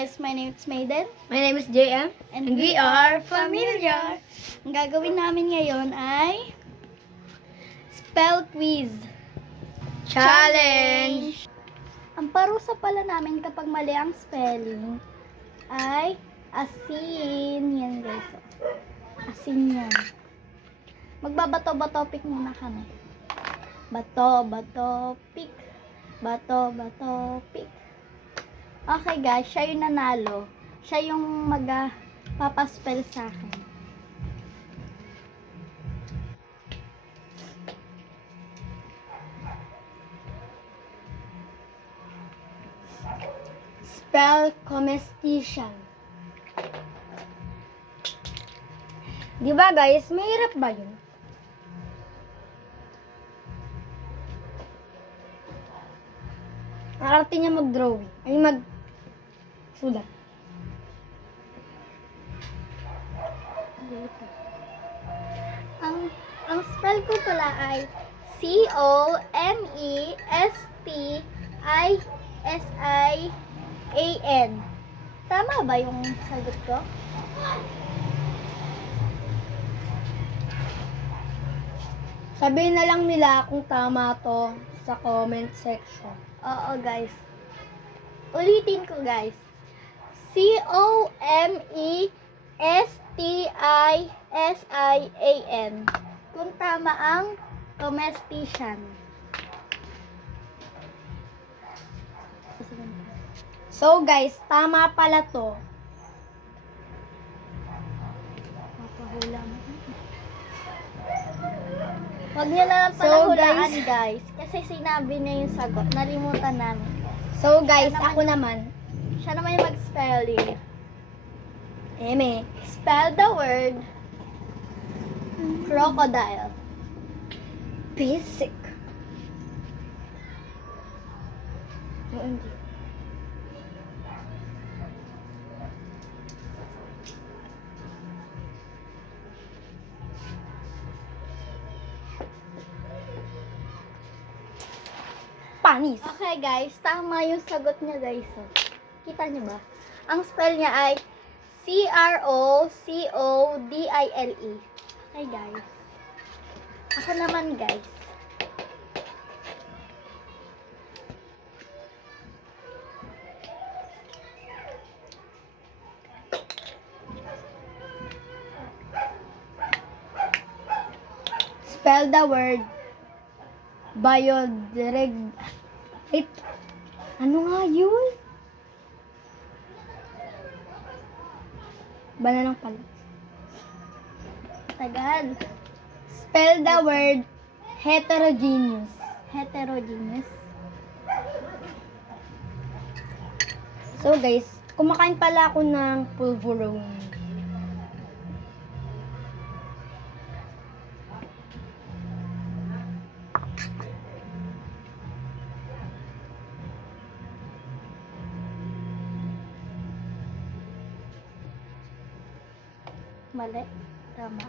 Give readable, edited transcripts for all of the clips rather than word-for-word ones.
guys, my name is Maiden. My name is JM. And we are familiar. Ang gagawin namin ngayon ay spell quiz. Challenge! Ang parusa pala namin kapag mali ang spelling ay asin. Yan guys. Asin yan. Magbabato-bato pick muna kami. Bato, pick. Bato, pick. Okay guys, siya yung nanalo. Siya yung papaspell sa akin. Spell comestition. Di ba guys, mahirap ba yun? Arte niya mag-drawing. Ay sulat. Ang spell ko pala ay COMESTISIAN. Tama ba yung sagot ko? Sabihin na lang nila kung tama to sa comment section. Oo guys. Ulitin ko guys. COMESTISIAN. Kung tama ang comestition. So guys, tama pala to. Mapahula mo. Huwag niyo na lang palahulaan guys. Kasi sinabi niya yung sagot. Nalimutan namin. So guys, ako naman. Siya naman yung mag-spelling. Eme. Spell the word crocodile. Basic. Panis. Okay guys, tama yung sagot niya guys. So, kita niyo ba? Ang spell niya ay CROCODILE. Okay guys. Ako naman guys. Spell the word biodireg... Wait. Ano nga yun? Bananang pala. Tagal. Spell the word heterogeneous. Heterogeneous. So guys, kumakain pala ako ng pulverone. Mali. Tama.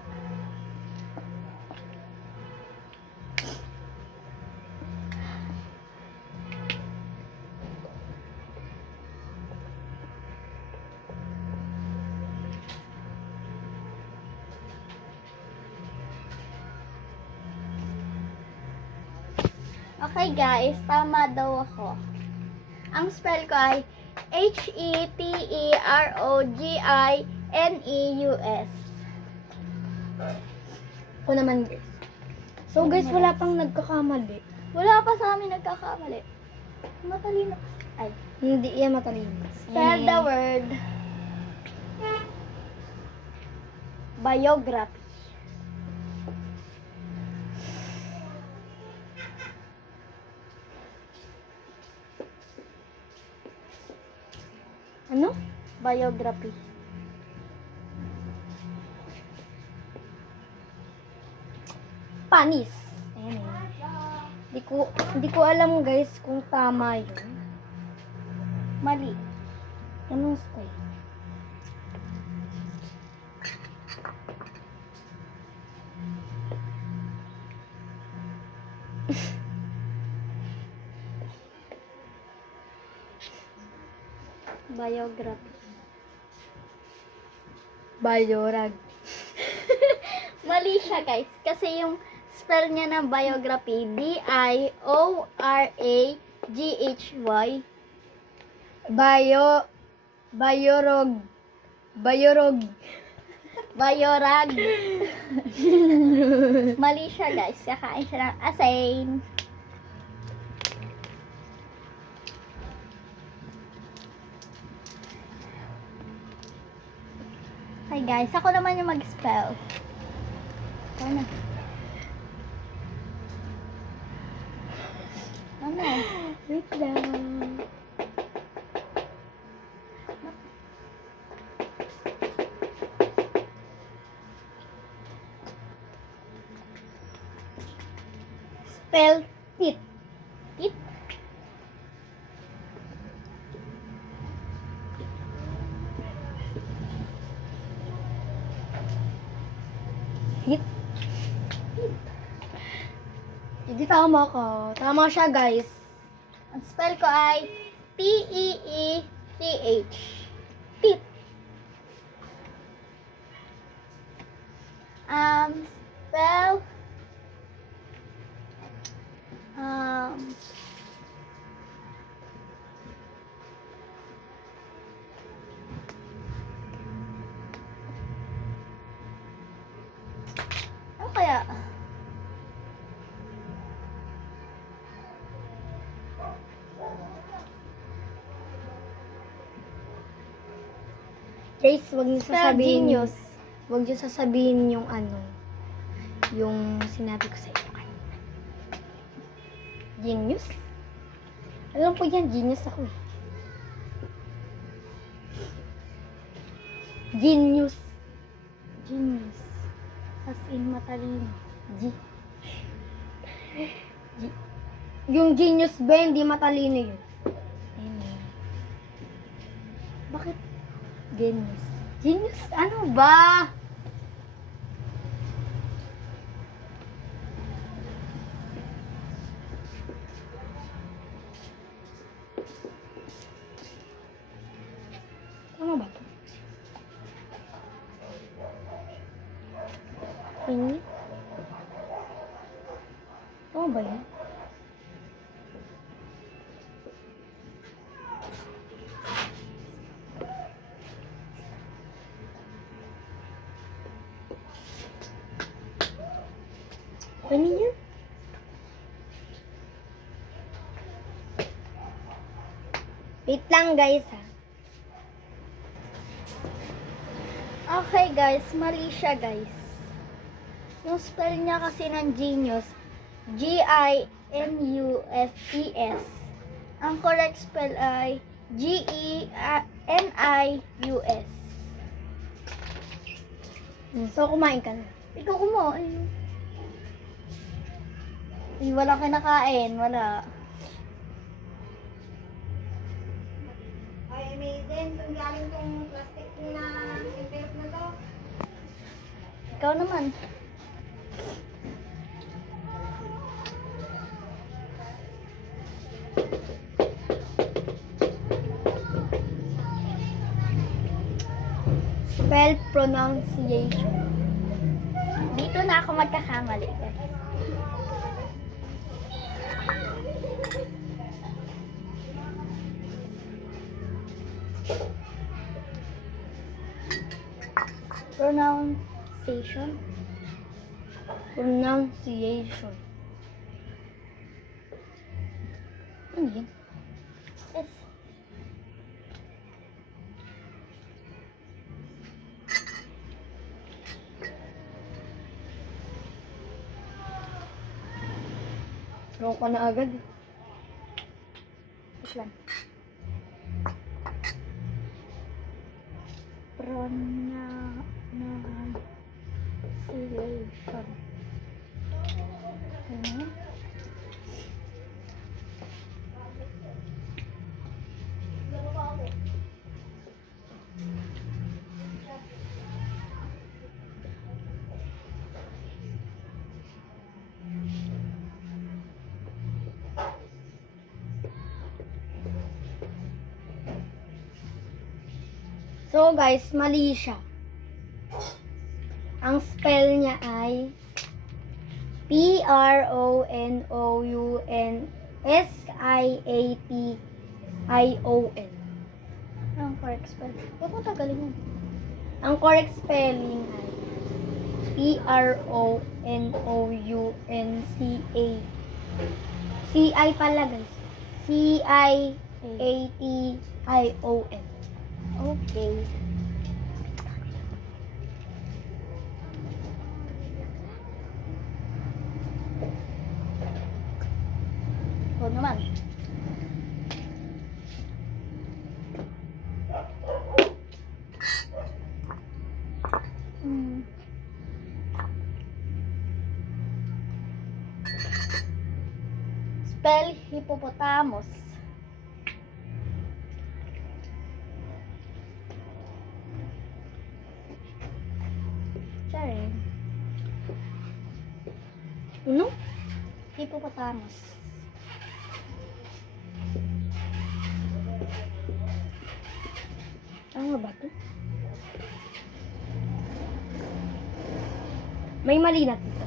Okay guys, tama daw ako. Ang spell ko ay HETEROGINEUS. Ako naman guys. So guys, wala pang nagkakamali. Wala pa sa amin nagkakamali. Matalino. Ay. Hindi yan matalino. Spell the word biography. Ano? Biography. Panis. Ayan eh. Hindi ko alam guys kung tama yun. Mali. Anong style? Biography. Bayorag. Mali siya guys. Kasi yung spell niya ng biography, Bioraghy. Bayorog. Bayorog. Bayorag. Mali siya guys. Kakain siya ng asin. Hi guys, ako naman yung mag-spell. Ano? Ano? Wait lang. Spell tit. Tit? Tit. Hindi tama ka. Tama siya, guys. Ang spell ko ay T-E-E-T-H. Tit. Spell ano kaya? Guys, wag niyo sasabihin. Genius. Wag niyo sasabihin yung yung sinabi ko sa inyo kanina. Genius? Alam ko yan, genius ako. Genius. Genius. As in matalino. G. Yung genius ba, hindi matalino yun. Ayun. Bakit? Genius. Genius? Ano ba? Tama ba ito? Ini? Tama ba yun? Ano yun? Wait lang guys ha. Okay guys, mali siya guys. Yung spell niya kasi ng genius, G-I-N-U-S-E-S. Ang correct spell ay G-E-N-I-U-S. So kumain ka na. Ikaw kumain. Wala kinakain, wala. Ay, may din, kung galing tong plastic na envelope na to. Ikaw naman. Spell pronunciation. Dito na ako magkakamali guys. Pronunciation. Pronunciation. Ano yun? Yes. Wrong ka na agad. Wait lang. Pronunciation. Ano? So guys, mali siya. Ang spell niya ay Pronounsation. Ang correct spell. Huwag mo tagalin yun. Ang correct spelling ay Pronouncata. CI pala guys. CIATION. Okay. Ikaw naman. Hmm. Spell hippopotamus. Sorry. Ano? Hippopotamus. Ano ba to? May mali na dito.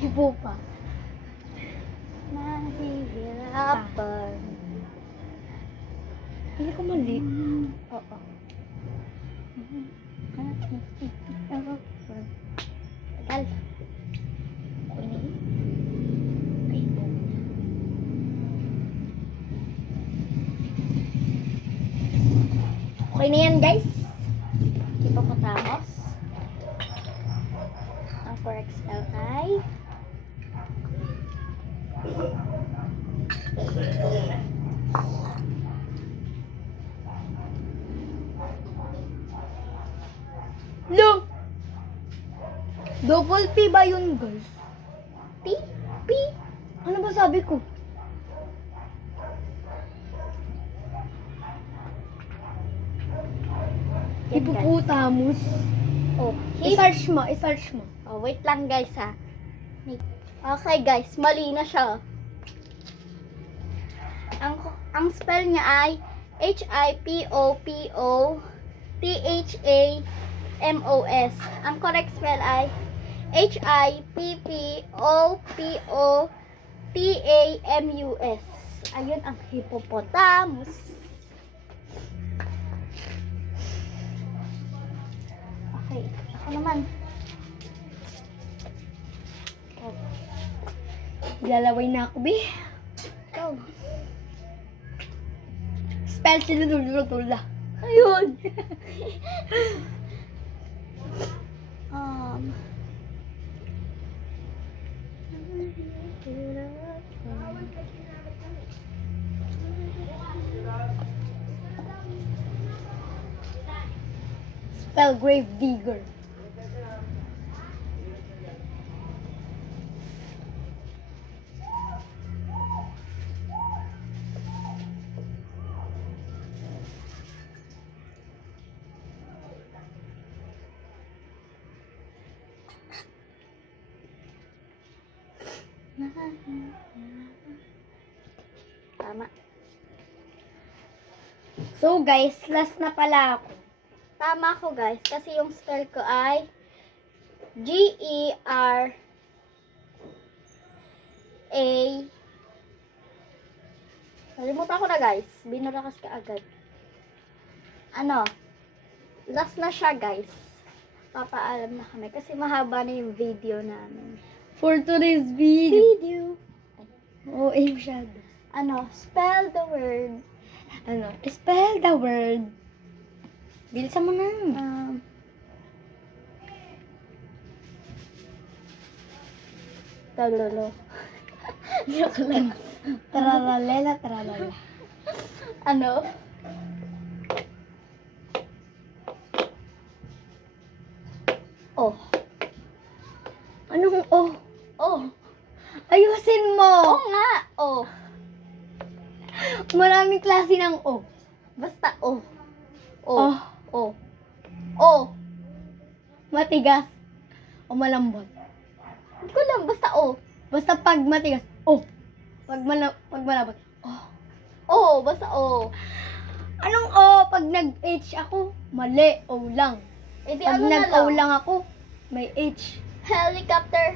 Hipo pa. Nahihirapan. Hindi ko mali. Oo. Tagal. Okay na yun. Ay, Okay na yan guys. hippopotamus. Ang correct spell ay Lo! Double P ba yun guys? P. P. Ano ba sabi ko? Yan, guys. Hippopotamus. Oh, I-search mo, i-search mo. Oh, wait lang guys ha. Okay guys, mali na siya. Ang spell niya ay HIPOPOTHAMOS. Ang correct spell ay HIPPOPOTAMUS. Ayun ang hippopotamus. Okay, ako naman. Oh, Lalaway na ako, be. go. Spell sinulula. Ayun. Spell grave digger. Tama. So guys, last na pala ako. Tama ko guys, kasi yung spell ko ay GERA. Nalimutan ko na guys. Binurakas ka agad. Ano? Last na siya guys. Papaalam na kami kasi mahaba na yung video namin. For today's video. Video. Oh, masyado. Ano? Spell the word. Ano? Spell the word. Bilisan mo na. Talolo. Joke lang. Tralalela, tralala. Ano? Oh. Anong oh? Oh. Ayusin mo. Oo nga. Oh. Maraming klase ng oh. Basta oh. Oh. Oh. Oh. Oh. Matigas o malambot. Hindi ko lang. Basta oh. Basta pag matigas, oh. Pag malabot. O, basta O. Anong O? Pag nag-H ako, mali. O lang. Eh di Pag ano na nag-O lang. lang ako, may H. Helicopter.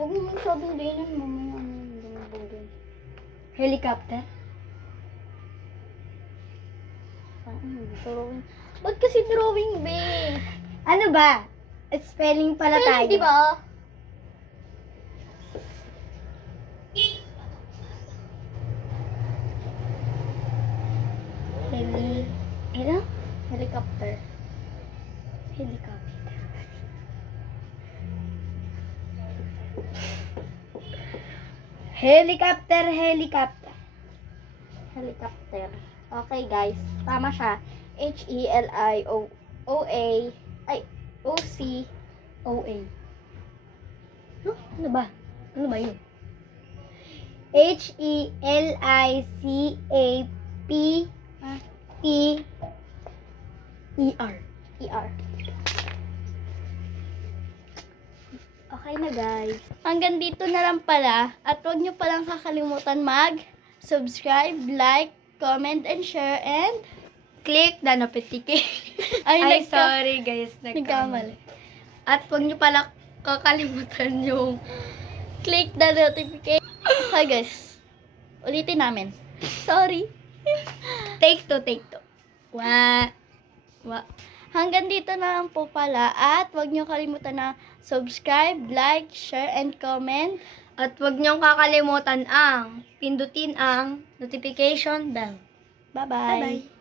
Huwag mo magsabing dinan mo. May ano yung lumabog yun. Helicopter. Drawing. Ba't kasi drawing, be? Ano ba? Spelling pala tayo. Di ba? Ano? Helicopter. Helicopter. Helicopter, helicopter. Helicopter. Okay, guys. Tama siya. Helioa. Ay, OC. OA. Huh? Ano ba? Ano ba yun? Helicapter. ER. Okay na, guys. Hanggang dito na lang pala. At huwag nyo palang kakalimutan mag-subscribe, like, comment, and share, and Click the notification. Ay, Sorry guys. nagkamali. At huwag nyo pala kakalimutan yung Click the notification. Okay, guys. Ulitin namin. Sorry. take two. Hanggang dito na lang po pala. At huwag nyo kalimutan na subscribe, like, share, and comment. At huwag niyong kakalimutan ang pindutin ang notification bell. Bye-bye. Bye-bye.